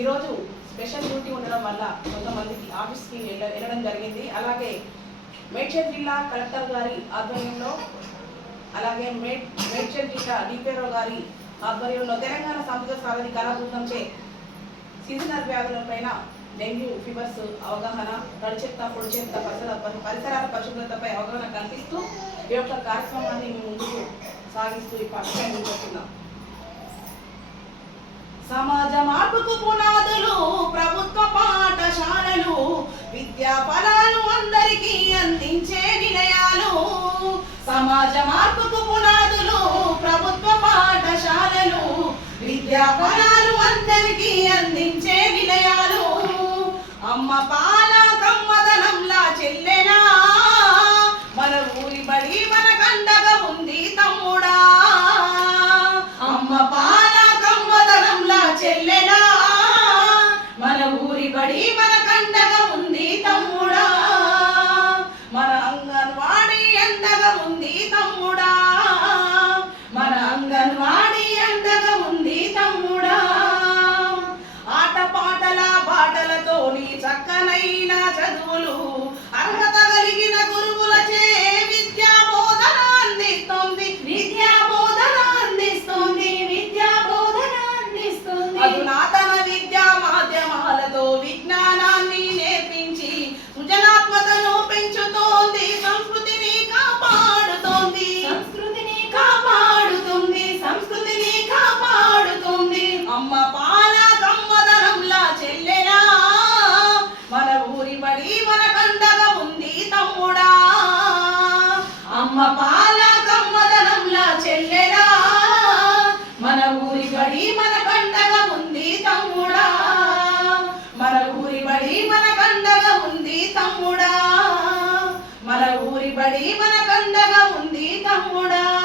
ఈరోజు special duty ఉండడం వల్ల కొంతమందికి ఆఫీస్కి వెళ్ళ వెళ్ళడం జరిగింది. అలాగే మేడ్చల్ జిల్లా కలెక్టర్ గారి ఆధ్వర్యంలో అలాగే మేడ్ మేడ్చల్ జిల్లా డిపిఆర్ఓ గారి ఆధ్వర్యంలో తెలంగాణ సాంస్కృతిక సాధన కళా బృందంచే సీజనల్ వ్యాధులపైన డెంగ్యూ ఫీవర్స్ అవగాహన తడి పొడిచెత్త పొడి చెత్త పరిసర పరిసరాల పరిశుభ్రతపై అవగాహన కల్పిస్తూ ఈ యొక్క కార్యక్రమాన్ని మేము ముందుకు సాగిస్తూ ఈ పథకం ముందుతున్నాం సమా మార్పుకు పునాదులు ప్రభుత్వ పాఠశాలలు విద్యా ఫలాలు అందరికీ అందించే నిలయాలు. సమాజ మార్పుకు పునాదులు ప్రభుత్వ పాఠశాలలు విద్యా ఫలాలు అందరికీ అందించే నిలయాలు. అమ్మ పాల కమ్మదనంలా చెల్లెనా మన ఊరి బడి మన కండగా ఉంది తమ్ముడు. మన ఊరి బడి మన కండగా ఉంది తమ్ముడా. మన అంగన్వాడి ఎండగా ఉంది తమ్ముడా. మన అంగన్వాడి ఎండగా ఉంది తమ్ముడా. ఆటపాటల బాటలతోని చక్కనైన చదువులు అర్హత అమ్మ పాల కమ్మదనంలా చెల్లెలా. మన ఊరి బడి మన కండగా ఉంది తమ్ముడా. మన ఊరి బడి మన కండగా ఉంది తమ్ముడా. మన ఊరి బడి మన కండగా ఉంది తమ్ముడా.